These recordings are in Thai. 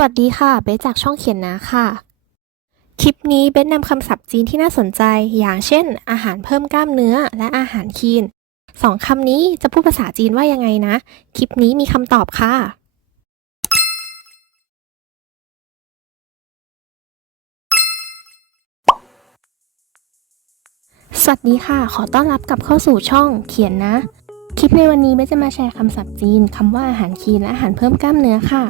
สวัสดีค่ะ เบสจากช่องเขียนนะค่ะ คลิปนี้เบสนำคำศัพท์จีนที่น่าสนใจ อย่างเช่น อาหารเพิ่มกล้ามเนื้อ และอาหารคีนสองคำนี้จะพูดภาษาจีนว่ายังไงนะ คลิปนี้มีคำตอบค่ะ สวัสดีค่ะ ขอต้อนรับกลับเข้าสู่ช่องเขียนนะ คลิปในวันนี้เบสจะมาแชร์คำศัพท์จีนคำว่าอาหารคีนและอาหารเพิ่มกล้ามเนื้อค่ะ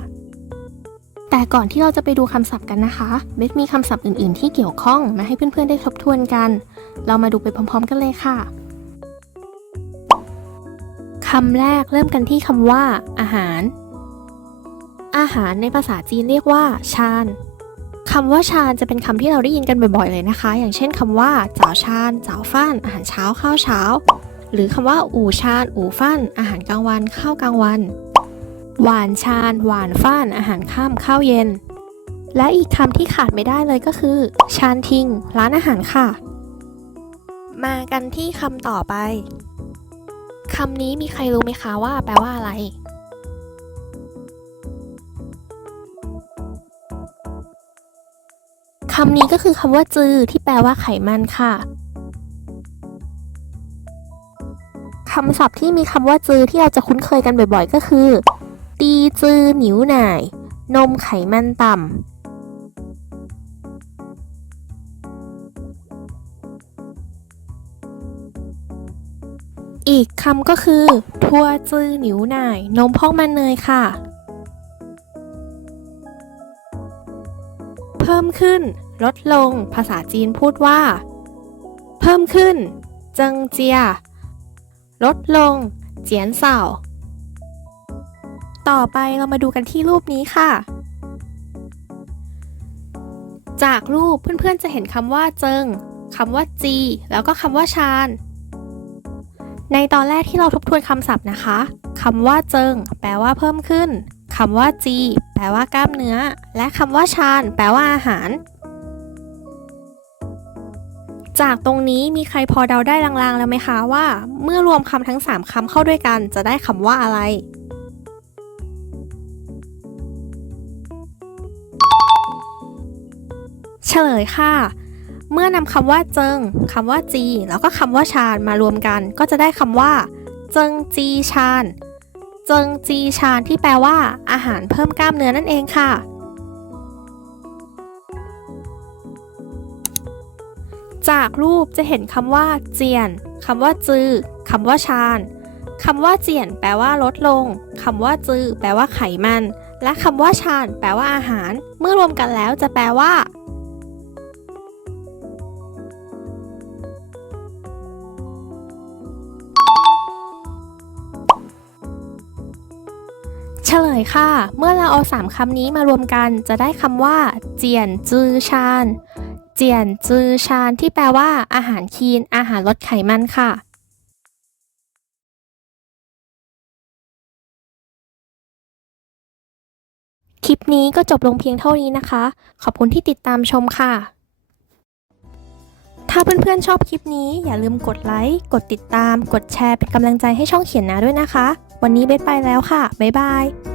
แต่ก่อนที่เราจะไปดูคำศัพท์กันนะคะเบสมีคำศัพท์อื่นๆ ที่เกี่ยวข้องมาให้เพื่อนๆ ได้ทบทวนกัน เรามาดูไปพร้อมๆ กันเลยค่ะคำแรกเริ่มกันที่คำว่า อาหาร อาหารในภาษาจีนเรียกว่า ชานคำว่าชานจะเป็นคำที่เราได้ยินกันบ่อยๆ เลยนะคะ อย่างเช่นคำว่าเจ้าชานเจ้าฟ้านอาหารเช้าข้าวเช้า หรือคำว่าอู่ชานอู่ฟ้านอาหารกลางวันข้าวกลางวัน หวานชาน หวานฟ้าน อาหารค่ำข้าวเย็น และอีกคำที่ขาดไม่ได้เลยก็คือ ชานทิง ร้านอาหารค่ะ มากันที่คำต่อไปคำนี้มีใครรู้ไหมคะว่า แปลว่าอะไร คำนี้ก็คือคำว่าจือที่แปลว่าไขมันค่ะคำศัพท์ที่มีคำว่าจือที่เราจะคุ้นเคยกันบ่อยๆ ก็คือ ตีจือหนิวหน่าย นมไขมันต่ำอีกคำก็คือทัวจือหนิวหน่าย นมพอกมันเนยค่ะ เพิ่มขึ้น ลดลง ภาษาจีนพูดว่า เพิ่มขึ้น เจิงเจีย ลดลง เจียนเสา ต่อไปเรามาดูกันที่รูปนี้ค่ะ จากรูปเพื่อนๆจะเห็นคำว่าเจิงคำว่าจีแล้วก็คำว่าชานในตอนแรกที่เราทบทวนคำศัพท์นะคะคำว่าเจิงแปลว่าเพิ่มขึ้นคำว่าจี แปลว่ากล้ามเนื้อ และคำว่าชาน แปลว่าอาหาร จากตรงนี้มีใครพอเดาได้ลางๆ แล้วไหมคะว่า เมื่อรวมคำทั้ง 3คำเข้าด้วยกัน จะได้คำว่าอะไร เฉลยค่ะ เมื่อนำคำว่าเจิงคำว่าจี แล้วก็คำว่าชานมารวมกัน ก็จะได้คำว่า เจิงจีชานเจิงจีชานที่แปลว่า อาหารเพิ่มกล้ามเนื้อนั่นเองค่ะ จากรูปจะเห็นคำว่า เจียนคำว่าจือคำว่าชานคำว่าเจียน แปลว่าลดลงคำว่าจือแปลว่าไขมัน และคำว่าชาน แปลว่าอาหาร เมื่อรวมกันแล้วจะแปลว่า เฉลยค่ะ เมื่อเราเอาสามคำนี้มารวมกันจะได้คำว่า เจียนจือชาน เจียนจือชานที่แปลว่าอาหารคีน อาหารลดไขมันค่ะคลิปนี้ก็จบลงเพียงเท่านี้นะคะ ขอบคุณที่ติดตามชมค่ะ ถ้าเพื่อนๆชอบคลิปนี้อย่าลืมกดไลค์ กดติดตาม กดแชร์เป็นกำลังใจให้ช่องเขียนนาด้วยนะคะ วันนี้เบสไปแล้วค่ะ บ๊ายบาย